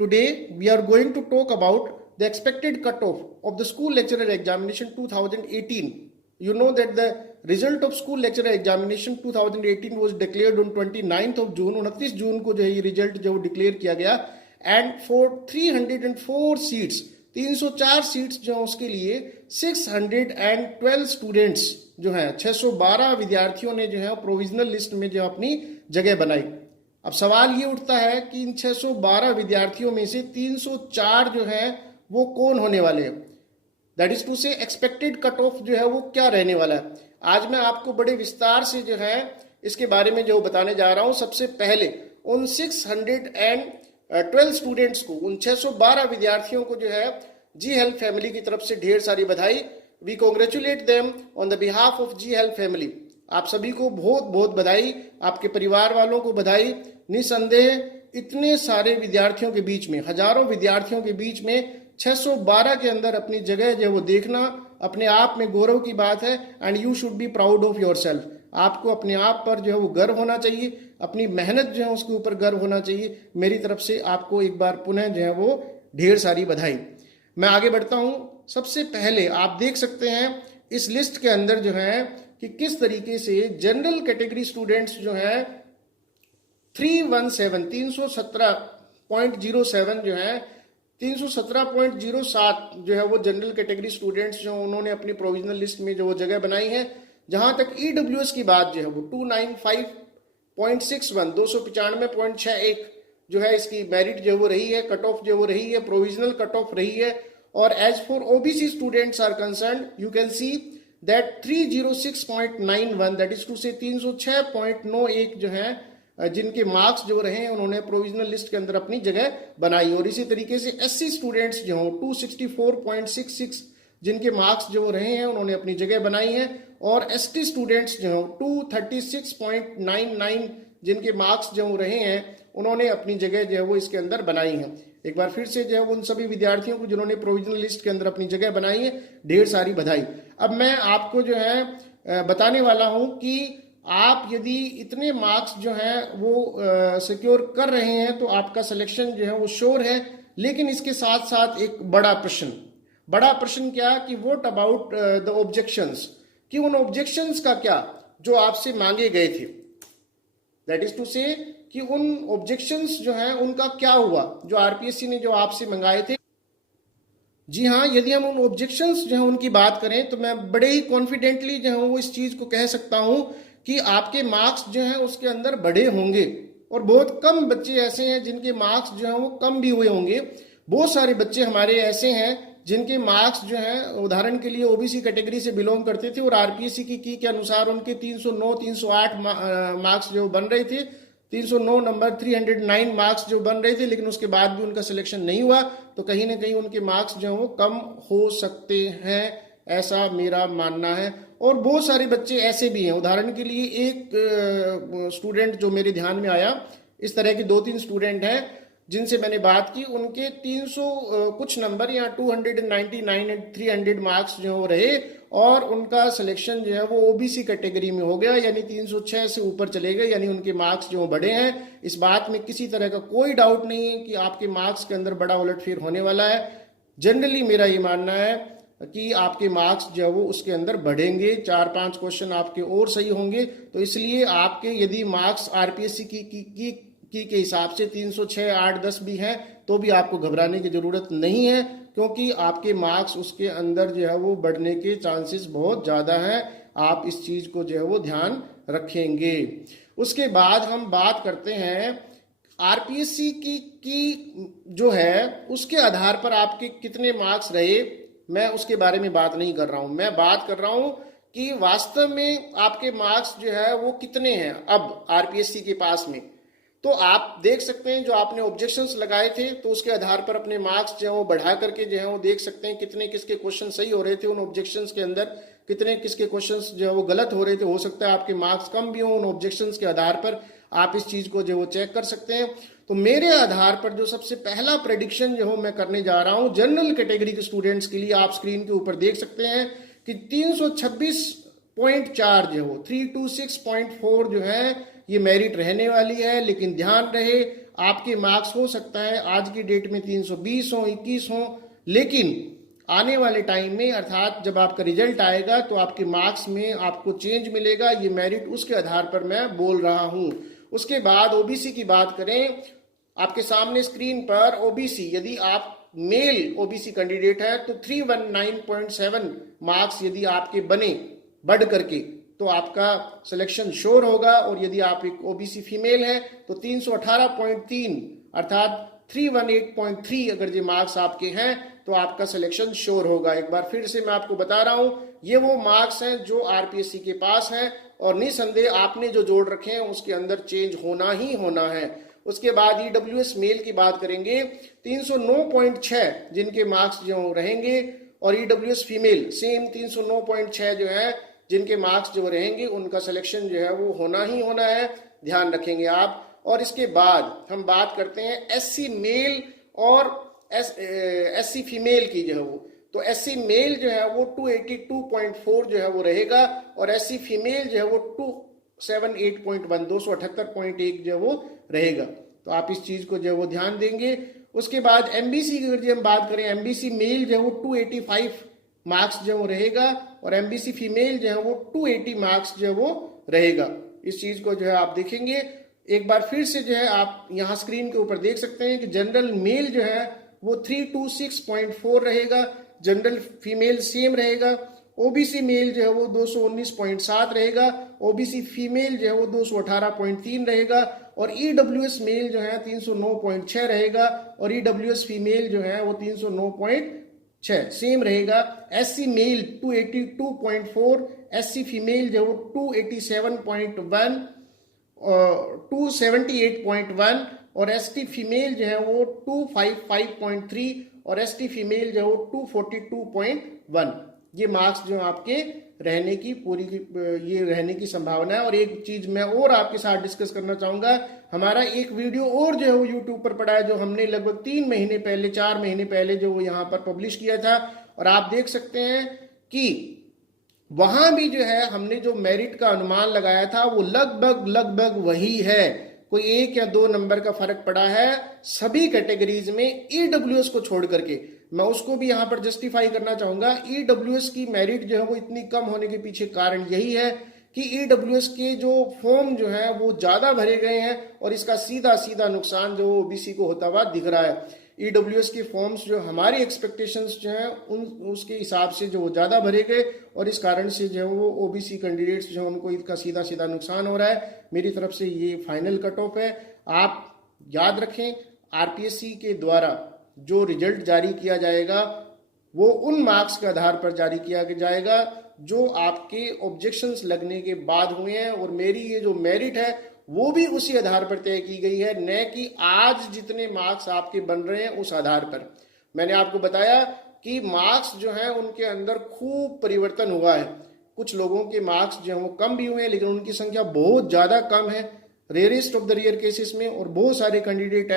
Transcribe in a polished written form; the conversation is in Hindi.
Today we are going to talk about the expected cutoff of the school lecturer examination 2018. You know that the result of school lecturer examination 2018 was declared on 29th of June. 29 जून को जो है ये रिजल्ट जो डिक्लेयर किया गया एंड फॉर 304 सीट्स 304 सीट्स जो उसके लिए 612 स्टूडेंट्स जो हैं 612 विद्यार्थियों ने जो है प्रोविजनल लिस्ट में जो अपनी जगह बनाई। अब सवाल ये उठता है कि इन 612 विद्यार्थियों में से 304 जो है वो कौन होने वाले हैं, दैट इज टू से एक्सपेक्टेड कट ऑफ जो है वो क्या रहने वाला है। आज मैं आपको बड़े विस्तार से जो है इसके बारे में जो बताने जा रहा हूं। सबसे पहले उन 612 स्टूडेंट्स को, उन 612 विद्यार्थियों को जो है जी हेल्प फैमिली की तरफ से ढेर सारी बधाई। We congratulate them on the behalf of G help family. आप सभी को बहुत बहुत बधाई, आपके परिवार वालों को बधाई। निसंदेह इतने सारे विद्यार्थियों के बीच में, हजारों विद्यार्थियों के बीच में 612 के अंदर अपनी जगह जो है वो देखना अपने आप में गौरव की बात है। And you should be proud of your self. आपको अपने आप पर जो है वो गर्व होना चाहिए, अपनी मेहनत जो है उसके ऊपर गर्व होना चाहिए। मेरी तरफ से आपको एक बार पुनः जो है वो ढेर सारी बधाई। मैं आगे बढ़ता हूं। सबसे पहले आप देख सकते हैं इस लिस्ट के अंदर जो है कि किस तरीके से जनरल कैटेगरी स्टूडेंट्स जो है 317.07 जो है 317.07 जो है वो जनरल कैटेगरी स्टूडेंट्स जो उन्होंने अपनी प्रोविजनल लिस्ट में जो वो जगह बनाई है। जहां तक ईडब्ल्यूएस की बात जो है वो 295.61 295.61 जो है इसकी मेरिट जो वो रही है, कट ऑफ जो वो रही है, प्रोविजनल कट ऑफ रही है। और as for OBC students are concern you can see that 306.91 that is to say 306.91 जो है जिनके मार्क्स जो रहे हैं उन्होंने प्रोविजनल लिस्ट के अंदर अपनी जगह बनाई। और इसी तरीके से एससी स्टूडेंट्स जो हों 264.66 जिनके मार्क्स जो रहे हैं उन्होंने अपनी जगह बनाई है। और एसटी स्टूडेंट्स जो हों 236.99 जिनके मार्क्स जो रहे हैं उन्होंने अपनी जगह जो है वो इसके अंदर बनाई है। एक बार फिर से जो है उन सभी विद्यार्थियों को जिन्होंने प्रोविजनल लिस्ट के अंदर अपनी जगह बनाई है ढेर सारी बधाई। अब मैं आपको जो है बताने वाला हूं कि आप यदि इतने मार्क्स जो हैं वो सिक्योर कर रहे हैं तो आपका सिलेक्शन जो है वो श्योर है। लेकिन इसके साथ साथ एक बड़ा प्रश्न क्या कि व्हाट अबाउट द ऑब्जेक्शंस, कि उन ऑब्जेक्शंस का क्या जो आपसे मांगे गए थे, दैट इज टू से कि उन ऑब्जेक्शंस जो हैं उनका क्या हुआ जो आरपीएससी ने जो आपसे मंगाए थे। जी हाँ, यदि हम उन ऑब्जेक्शंस जो है उनकी बात करें तो मैं बड़े ही कॉन्फिडेंटली जो है वो इस चीज को कह सकता हूं कि आपके मार्क्स जो हैं उसके अंदर बढ़े होंगे। और बहुत कम बच्चे ऐसे हैं जिनके मार्क्स जो हैं वो कम भी हुए होंगे। बहुत सारे बच्चे हमारे ऐसे हैं जिनके मार्क्स जो हैं उदाहरण के लिए ओबीसी कैटेगरी से बिलोंग करते थे और आरपीएससी की के अनुसार उनके 309 308 मार्क्स जो बन रहे थे, 309 नंबर 309 मार्क्स जो बन रहे थे, लेकिन उसके बाद भी उनका सिलेक्शन नहीं हुआ। तो कहीं ना कहीं उनके मार्क्स जो हैं वो कम हो सकते हैं, ऐसा मेरा मानना है। और बहुत सारे बच्चे ऐसे भी हैं, उदाहरण के लिए एक स्टूडेंट जो मेरे ध्यान में आया, इस तरह के 2-3 स्टूडेंट हैं जिनसे मैंने बात की, उनके 300 कुछ नंबर या 299 एंड 300 मार्क्स जो रहे और उनका सिलेक्शन जो है वो ओबीसी कैटेगरी में हो गया, यानी 306 से ऊपर चले गए, यानी उनके मार्क्स जो बढ़े हैं। इस बात में किसी तरह का कोई डाउट नहीं है कि आपके मार्क्स के अंदर बड़ा उलटफेर होने वाला है। जनरली मेरा ये मानना है कि आपके मार्क्स जो है वो उसके अंदर बढ़ेंगे, 4-5 क्वेश्चन आपके और सही होंगे। तो इसलिए आपके यदि मार्क्स आरपीएससी की के हिसाब से 306, 8, 10 भी हैं तो भी आपको घबराने की जरूरत नहीं है, क्योंकि आपके मार्क्स उसके अंदर जो है वो बढ़ने के चांसेस बहुत ज़्यादा हैं। आप इस चीज़ को जो है वो ध्यान रखेंगे। उसके बाद हम बात करते हैं आरपीएससी की जो है उसके आधार पर आपके कितने मार्क्स रहे। मैं उसके बारे में बात नहीं कर रहा हूं, मैं बात कर रहा हूं कि वास्तव में आपके मार्क्स जो है वो कितने हैं अब आरपीएससी के पास में। तो आप देख सकते हैं जो आपने ऑब्जेक्शंस लगाए थे तो उसके आधार पर अपने मार्क्स जो है वो बढ़ा करके जो है वो देख सकते हैं कितने किसके क्वेश्चन सही हो रहे थे उन ऑब्जेक्शंस के अंदर, कितने किसके क्वेश्चंस जो है वो गलत हो रहे थे। हो सकता है आपके मार्क्स कम भी हो, उन ऑब्जेक्शंस के आधार पर आप इस चीज को जो वो चेक कर सकते हैं। तो मेरे आधार पर जो सबसे पहला प्रेडिक्शन जो मैं करने जा रहा हूं जनरल कैटेगरी के स्टूडेंट्स के लिए, आप स्क्रीन के ऊपर देख सकते हैं कि 326.4 जो 326.4 जो है ये मेरिट रहने वाली है। लेकिन ध्यान रहे आपके मार्क्स हो सकता है आज की डेट में 320 हो, 21 हो, लेकिन आने वाले टाइम में अर्थात जब आपका रिजल्ट आएगा तो आपके मार्क्स में आपको चेंज मिलेगा। ये मेरिट उसके आधार पर मैं बोल रहा हूं। उसके बाद ओबीसी की बात करें, आपके सामने स्क्रीन पर ओबीसी, यदि आप मेल ओबीसी कैंडिडेट है तो 319.7 मार्क्स यदि आपके बने बढ़ करके तो आपका सिलेक्शन श्योर होगा। और यदि आप एक ओबीसी फीमेल है तो 318.3 अर्थात 318.3 अगर ये मार्क्स आपके हैं तो आपका सिलेक्शन श्योर होगा। एक बार फिर से मैं आपको बता रहा हूं, ये वो मार्क्स हैं जो आरपीएससी के पास हैं और निसंदेह आपने जो जोड़ रखे हैं उसके अंदर चेंज होना ही होना है। उसके बाद ईडब्ल्यूएस मेल की बात करेंगे, 309.6 जिनके मार्क्स जो रहेंगे, और ईडब्ल्यूएस फीमेल सेम 309.6 जो है जिनके मार्क्स जो रहेंगे उनका सिलेक्शन जो है वो होना ही होना है, ध्यान रखेंगे आप। और इसके बाद हम बात करते हैं एससी मेल और एससी फीमेल की जो है वो, तो एससी मेल जो है वो 282.4 जो है वो रहेगा और एससी फीमेल जो है वो 278.1 278.1 जो है वो रहेगा। तो आप इस चीज को जो है वो ध्यान देंगे। उसके बाद एमबीसी की अगर हम बात करें, एमबीसी मेल जो है वो 285 मार्क्स जो वो रहेगा और एमबीसी फीमेल जो है वो 280 मार्क्स जो है वो रहेगा। इस चीज को जो है आप देखेंगे। एक बार फिर से जो है आप यहाँ स्क्रीन के ऊपर देख सकते हैं कि जनरल मेल जो है वो 326.4 रहेगा, जनरल फीमेल सेम रहेगा, ओबीसी मेल जो है वो 219.7 रहेगा, ओबीसी फीमेल जो है वो 218.3 रहेगा और ईडब्ल्यूएस मेल जो है 309.6 रहेगा और ईडब्ल्यूएस फीमेल जो है वो 309.6 सेम रहेगा। एससी मेल 282.4, एससी फीमेल जो है वो 287.1 278.1 और एसटी फीमेल जो है वो 255.3 और एसटी फीमेल जो है वो 242.1। ये मार्क्स जो आपके रहने की ये रहने की संभावना है। और एक चीज मैं और आपके साथ डिस्कस करना चाहूंगा, हमारा एक वीडियो और जो है वो यूट्यूब पर पड़ा है जो हमने लगभग 3 महीने पहले 4 महीने पहले जो वो यहाँ पर पब्लिश किया था और आप देख सकते हैं कि वहां भी जो है हमने जो मेरिट का अनुमान लगाया था वो लगभग वही है, कोई 1 या 2 नंबर का फर्क पड़ा है सभी कैटेगरीज में ईडब्ल्यूएस को छोड़ करके। मैं उसको भी यहां पर जस्टिफाई करना चाहूंगा। ईडब्ल्यूएस की मेरिट जो है वो इतनी कम होने के पीछे कारण यही है कि ईडब्ल्यूएस के जो फॉर्म जो है वो ज्यादा भरे गए हैं और इसका सीधा नुकसान जो ओबीसी को होता हुआ दिख रहा है। ईडब्ल्यूएस के फॉर्म्स जो हमारी एक्सपेक्टेशंस जो है उसके हिसाब से जो वो ज्यादा भरे गए और इस कारण से जो है वो ओबीसी कैंडिडेट्स जो है उनको इसका सीधा नुकसान हो रहा है। मेरी तरफ से ये फाइनल कट ऑफ है। आप याद रखें, आरपीएससी के द्वारा जो रिजल्ट जारी किया जाएगा वो उन मार्क्स के आधार पर जारी किया जाएगा जो आपके ऑब्जेक्शंस लगने के बाद हुए हैं और मेरी ये जो मेरिट है वो भी उसी आधार पर तय की गई है, न कि आज जितने मार्क्स आपके बन रहे हैं उस आधार पर। मैंने आपको बताया कि मार्क्स जो हैं उनके अंदर खूब परिवर्तन हुआ है। कुछ लोगों के मार्क्स जो हैं वो कम भी हुए हैं लेकिन उनकी संख्या बहुत ज्यादा कम है, rarest of the rare cases में, और बहुत सारे कैंडिडेट